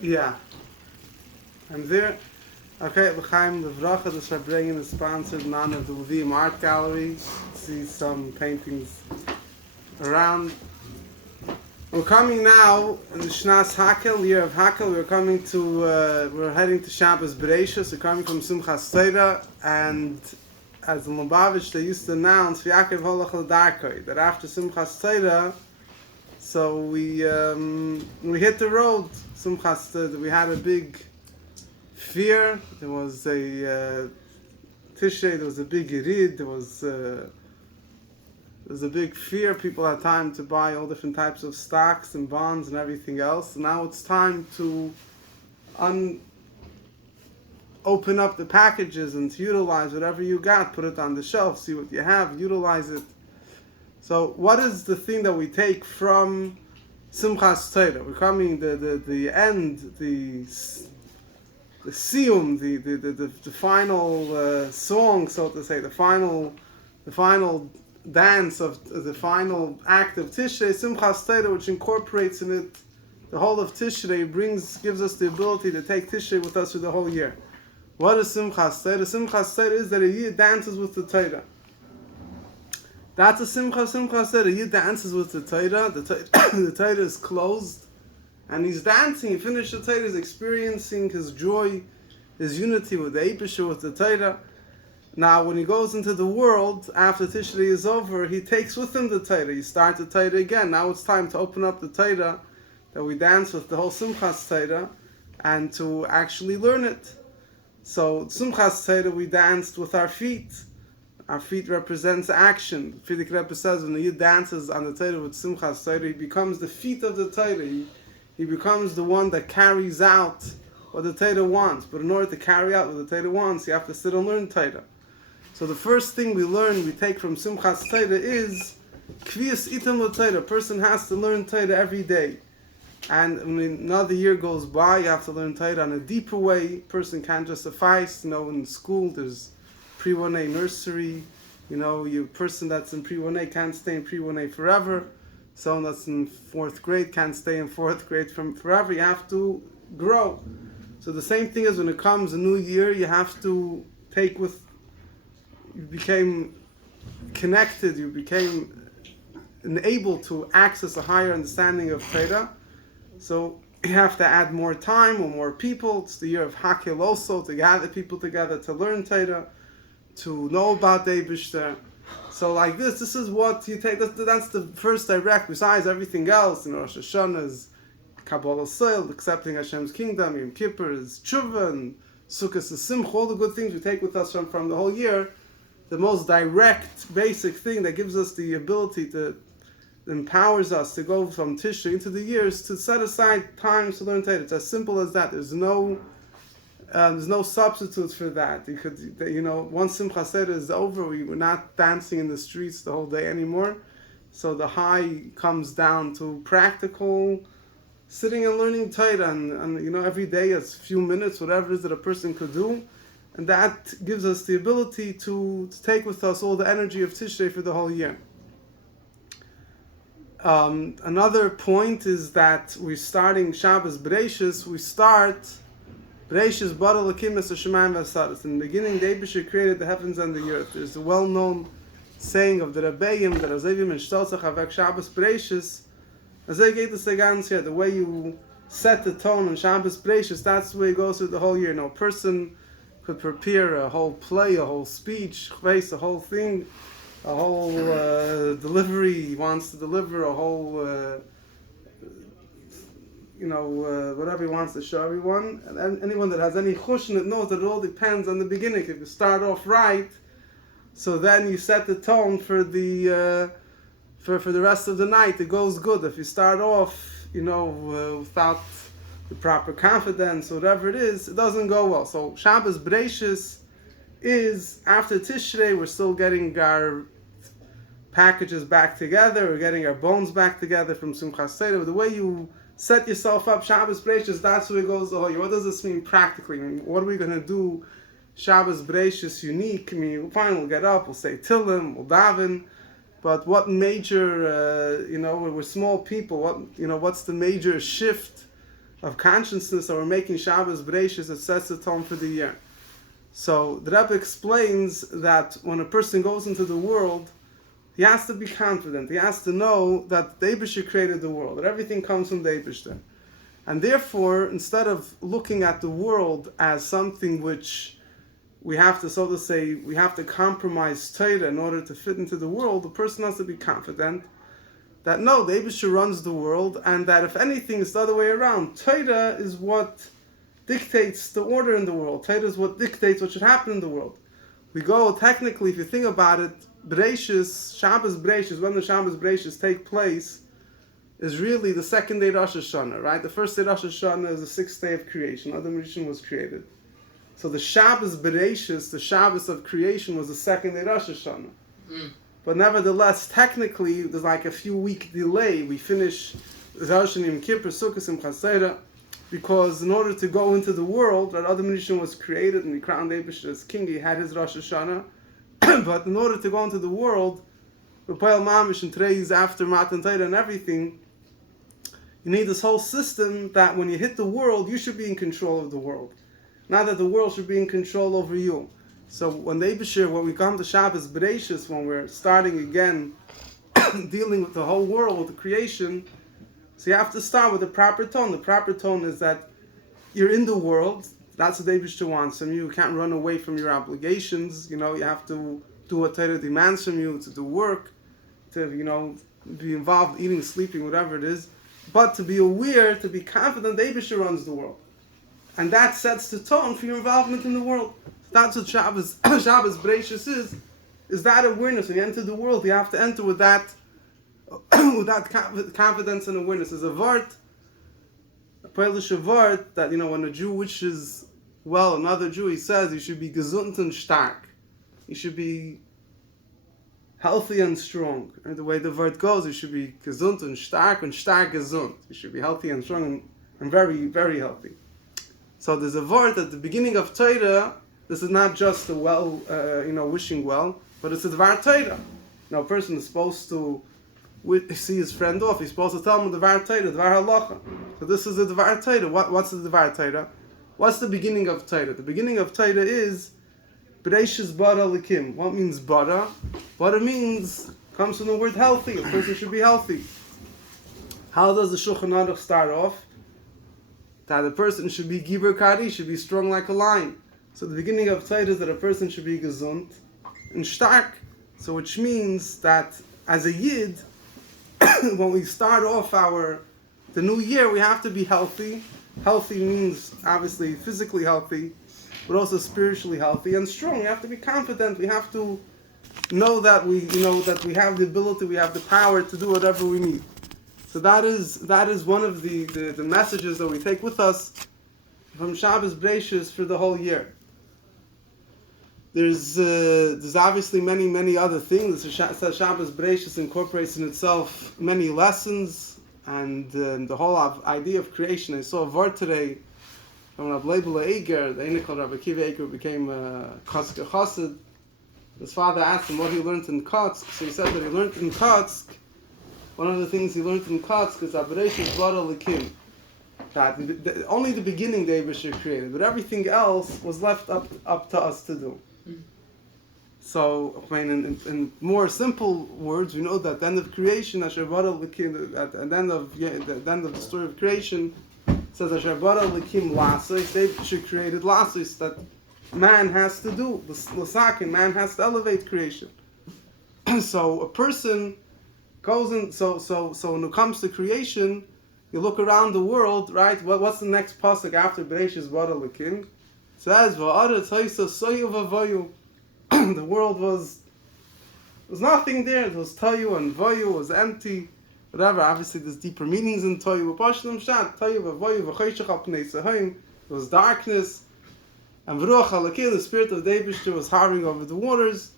Yeah, I'm there. Okay, L'chaim, the Vracha, the Shabrein is sponsored none of the Levim Art Gallery. See some paintings around. We're coming now in the Shnas Hakel, year of Hakel. We're heading to Shabbos Bereishis. We're coming from Simchas Torah, and as in Lubavitch, they used to announce V'yakev holach l'darkoi, that after Simchas Torah, so we hit the road. Simchas Torah, we had a big fear. There was a Tishrei, there was a big Yerid, there was a big fear. People had time to buy all different types of stocks and bonds and everything else. And now it's time to open up the packages and to utilize whatever you got, put it on the shelf, see what you have, utilize it. So what is the thing that we take from Simchas Torah? We're coming the end, the siyum, the final song, so to say, the final dance of the final act of Tishrei, Simchas Torah, which incorporates in it the whole of Tishrei, gives us the ability to take Tishrei with us through the whole year. What is Simchas Torah? Simchas Torah is that a Yid dances with the Torah. That's a Simchas Torah. A Yid dances with the Torah. The Torah is closed, and he's dancing. He finished the Torah, he's experiencing his joy, his unity with the Eibusher, with the Torah. Now, when he goes into the world, after Tishrei is over, he takes with him the Torah. You start the Torah again. Now it's time to open up the Torah that we dance with, the whole Simchas Torah, and to actually learn it. So, Simchas Torah, we danced with our feet. Our feet represents action. Frierdiker Rebbe says when the Yid dances on the Torah with Simchas Torah, he becomes the feet of the Torah. He becomes the one that carries out what the Torah wants. But in order to carry out what the Torah wants, you have to sit and learn Torah. So the first thing we take from Simchas Torah is Kviyas Itam L'Torah. A person has to learn Torah every day. And when another year goes by, you have to learn Torah in a deeper way. A person can't just suffice. In school there's pre-1A nursery. A person that's in pre-1A can't stay in pre-1A forever. Someone that's in 4th grade can't stay in 4th grade forever. You have to grow. So the same thing is when it comes a new year, you have to take with. You became connected, you became enabled to access a higher understanding of Torah. So you have to add more time or more people. It's the year of Hakel also, to gather people together to learn Torah, to know about the Eibusher. So like this is what you take, that's the first direct, besides everything else. Rosh Hashanah is Kabbalah Soil, accepting Hashem's kingdom, Yom Kippur is Tshuva, and Sukkot is Simcha, all the good things we take with us from the whole year. The most direct, basic thing that gives us the ability empowers us to go from Tishrei into the years, to set aside times to learn Torah. It's as simple as that. There's no substitute for that. Once Simchas Torah is over, we're not dancing in the streets the whole day anymore. So the high comes down to practical sitting and learning Torah, and every day it's a few minutes, whatever it is that a person could do. And that gives us the ability to take with us all the energy of Tishrei for the whole year. Another point is that we're starting Shabbos Bereishis. We start Bereishis bara Elokim es hashamayim v'hasaros. In the beginning, the Eibusher created the heavens and the earth. There's a well-known saying of the Rabbeim that Azevim and Shtolzach Havek Shabbos Bereishis. Azay geht es ganz here. The way you set the tone on Shabbos Bereishis, that's the way it goes through the whole year. A person could prepare a whole play, a whole speech, a whole thing, a whole delivery. He wants to deliver a whole, whatever he wants to show everyone. And anyone that has any chush in it knows that it all depends on the beginning. If you start off right, so then you set the tone for the for the rest of the night. It goes good. If you start off, without the proper confidence, whatever it is, it doesn't go well. So Shabbos Bereishis is after Tishrei. We're still getting our packages back together. We're getting our bones back together from Simchas Torah. The way you set yourself up, Shabbos Bereishis, that's where it goes the whole year. What does this mean practically? What are we going to do Shabbos Bereishis unique? Fine, we'll get up, we'll say Tillim, we'll daven. But what major, we're small people. What's the major shift of consciousness that we're making Shabbos Bereishis, it sets the tone for the year. So the Rebbe explains that when a person goes into the world, he has to be confident. He has to know that the Eibishter created the world, that everything comes from the Eibishter. And therefore, instead of looking at the world as something which we have to, so to say, we have to compromise Torah in order to fit into the world, the person has to be confident that no, the Eibishter runs the world, and that if anything, it's the other way around. Torah is what dictates the order in the world. Torah is what dictates what should happen in the world. We go, technically, if you think about it, Bereishis, Shabbos Bereishis, when the Shabbos Bereishis take place, is really the second day Rosh Hashanah, right? The first day Rosh Hashanah is the sixth day of creation. Adam Rishon was created. So the Shabbos Bereishis, the Shabbos of creation, was the second day Rosh Hashanah. But nevertheless, technically, there's like a few week delay. We finish Rosh Hashanah, Yom Kippur, Sukkot, Simchas Torah, because in order to go into the world, that Adam Rishon was created and he crowned Eibishter as king, he had his Rosh Hashanah. But in order to go into the world, Raphael Mamish and today's after Matan Torah and everything, you need this whole system that when you hit the world, you should be in control of the world. Not that the world should be in control over you. So when when we come to Shabbos Bereishis, when we're starting again dealing with the whole world, with the creation, so you have to start with the proper tone. The proper tone is that you're in the world. That's what Eibishter wants from you. You can't run away from your obligations. You have to do what Torah demands from you, to do work, to, be involved, eating, sleeping, whatever it is. But to be aware, to be confident, Eibishter runs the world. And that sets the tone for your involvement in the world. That's what Shabbos Bereishis is that awareness. When you enter the world, you have to enter with that confidence and awareness. There's a vart, a Polish vart, that, when a Jew wishes well another Jew, he says he should be gesund and stark. He should be healthy and strong. And the way the word goes, he should be gesund and stark gesund. He should be healthy and strong and very, very healthy. So there's a word at the beginning of Torah. This is not just a wishing well, but it's a dvar Torah. A person is supposed to see his friend off. He's supposed to tell him the dvar Torah, dvar halacha. So this is a dvar Torah. What's the dvar Torah? What's the beginning of Torah? The beginning of Torah is Bereishis bara likim. What means bara? Bara comes from the word healthy. A person should be healthy. How does the Shulchan Aruch start off? That a person should be giber kari, should be strong like a lion. So the beginning of Torah is that a person should be gesund and stark. So which means that as a yid, when we start off the new year, we have to be healthy. Healthy means obviously physically healthy, but also spiritually healthy and strong. We have to be confident. We have to know that we have the ability, we have the power to do whatever we need. So that is one of the messages that we take with us from Shabbos Bereishis for the whole year. There's obviously many other things. Shabbos Bereishis incorporates in itself many lessons, and the whole idea of creation. I saw a word today from Rabbi Eger, the Einikal Rabbi Kiva Eger became a Kotzker Chassid. His father asked him what he learned in Kotsk, so he said that he learned in Kotsk. One of the things he learned in Kotsk is Bereishis bara likim. That only the beginning the Eibishter created, but everything else was left up to us to do. So, in more simple words, we know that at the end of creation, at the end of the story of creation, it says Asher bara likim lasos. The Eibishter created lasos that man has to do. L'sakin, man has to elevate creation. So a person goes in. So when it comes to creation, you look around the world, right? What's the next pasuk after Bereishis bara likim? It says va'aretz haysa soyu v'vayu. The world was nothing there. It was toyu and vayu, was empty. Whatever. Obviously, there's deeper meanings in toyu. Toyu v'vayu v'choshech al pnei sahim. It was darkness. And v'ruach halakim, the spirit of the Eibishter, was hovering over the waters.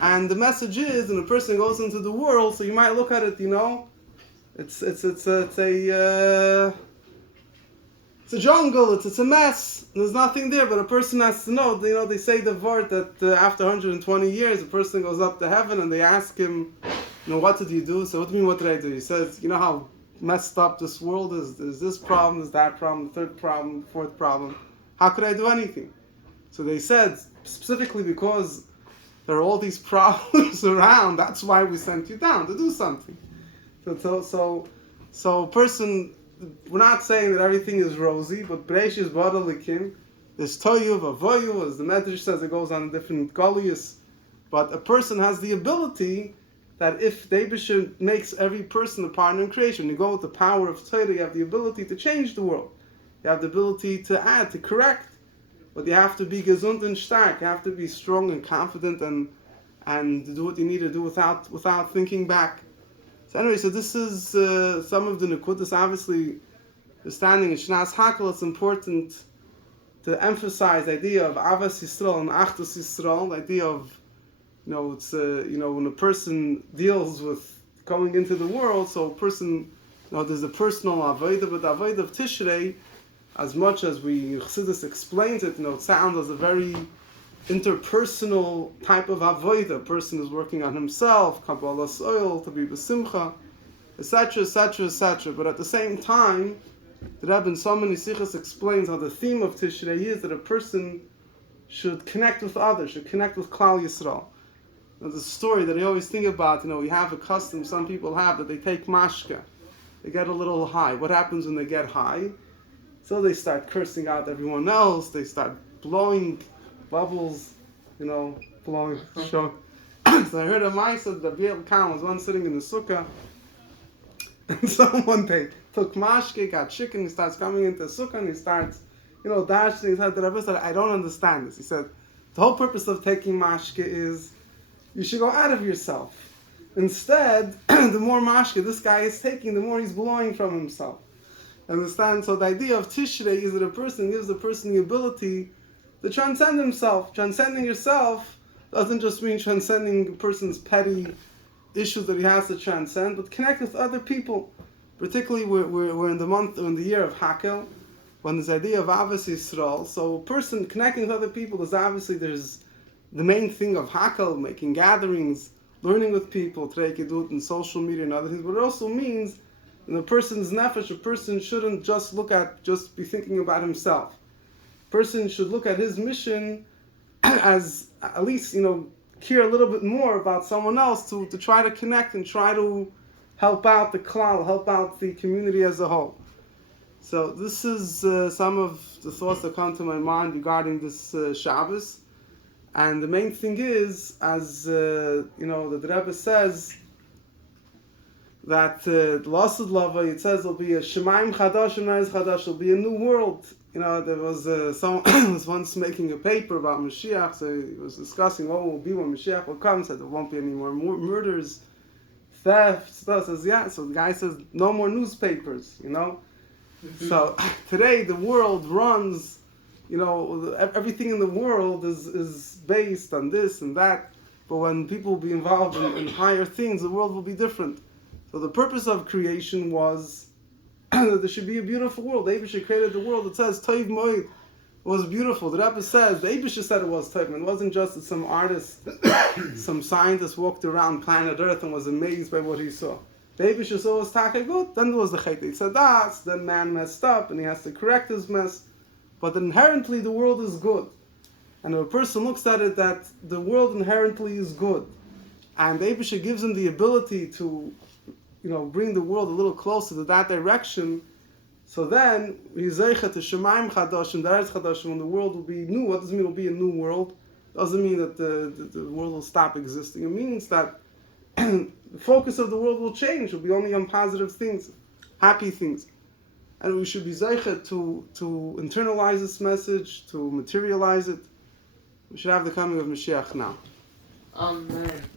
And the message is, when a person goes into the world, so you might look at it, it's a jungle, it's a mess, there's nothing there, but a person has to know, they say the word that after 120 years, a person goes up to heaven and they ask him, what did you do? So what do you mean, what did I do? He says, messed up this world. There's this problem, there's that problem, the third problem, the fourth problem. How could I do anything? So they said, specifically because there are all these problems around, that's why we sent you down, to do something. So person, we're not saying that everything is rosy, but Bereishis Badalikim, there's Toyu, Vavoyu, as the Medrash says, it goes on different golias. But a person has the ability that if the Eibusher makes every person a partner in creation, you go with the power of Torah, you have the ability to change the world. You have the ability to add, to correct. But you have to be gesund and stark. You have to be strong and confident and do what you need to do without thinking back. So anyway, so this is some of the Nekudas. Obviously, standing in Shnas Hakel, it's important to emphasize the idea of Avas Yisrael and Achdus Yisrael, the idea of, it's when a person deals with going into the world, so a person, there's a personal avodah, but the avodah of Tishrei, as much as Chassidus explains it, it sounds as a very interpersonal type of avodah. A person is working on himself, Kabbalas oil, to be b'simcha, etc., etc., etc. But at the same time, the Rebbe in so many sichos explains how the theme of Tishrei is that a person should connect with others, should connect with Klal Yisrael. There's a story that I always think about, we have a custom some people have that they take mashka. They get a little high. What happens when they get high? So they start cursing out everyone else, they start blowing bubbles, blowing. So I heard a Maisa that Rabbi Khan was once sitting in the sukkah, and someone took mashke, got chicken, he starts coming into the sukkah, and he starts, dashing his head. The Rabbi said, I don't understand this. He said, the whole purpose of taking mashke is, you should go out of yourself. Instead, the more mashke this guy is taking, the more he's blowing from himself. Understand? So the idea of Tishrei is that a person gives the person the ability to transcend himself. Transcending yourself doesn't just mean transcending a person's petty issues that he has to transcend, but connect with other people. Particularly, we're in the year of Hakel, when there's the idea of Avos Yisrael. So a person connecting with other people is obviously, there's the main thing of Hakel, making gatherings, learning with people. Today you can do it in social media and other things, but it also means in a person's nefesh, a person shouldn't just be thinking about himself. A person should look at his mission as at least, care a little bit more about someone else to try to connect and try to help out the klal, help out the community as a whole. So this is some of the thoughts that come to my mind regarding this Shabbos. And the main thing is, as the Rebbe says, that Lasud Lava, it says there'll be a Shemaim Chadash and Eretz Chadash, there'll be a new world. There was someone was once making a paper about Mashiach, so he was discussing what will be when Mashiach will come. Said there won't be any more murders, theft, stuff. Says so the guy says no more newspapers. So today the world runs. Everything in the world is based on this and that. But when people will be involved in higher things, the world will be different. So the purpose of creation was that there should be a beautiful world. The Eibusher created the world. It says Toiv Moed was beautiful. The Rabbi says the Eibusher said it was Toiv. It wasn't just that some artist, some scientist walked around planet Earth and was amazed by what he saw. The Eibusher saw was Takei good. Then there was the Chet Tzadas. Then man messed up and he has to correct his mess. But inherently the world is good. And if a person looks at it that the world inherently is good, and the Eibusher gives him the ability to bring the world a little closer to that direction, so then he's zeicha to Shemaim Chadash and Eretz Chadash, when the world will be new. What does it mean it will be a new world? It doesn't mean that the world will stop existing. It means that the focus of the world will change. It will be only on positive things, happy things. And we should be zeicha to internalize this message, to materialize it. We should have the coming of Mashiach now. Amen.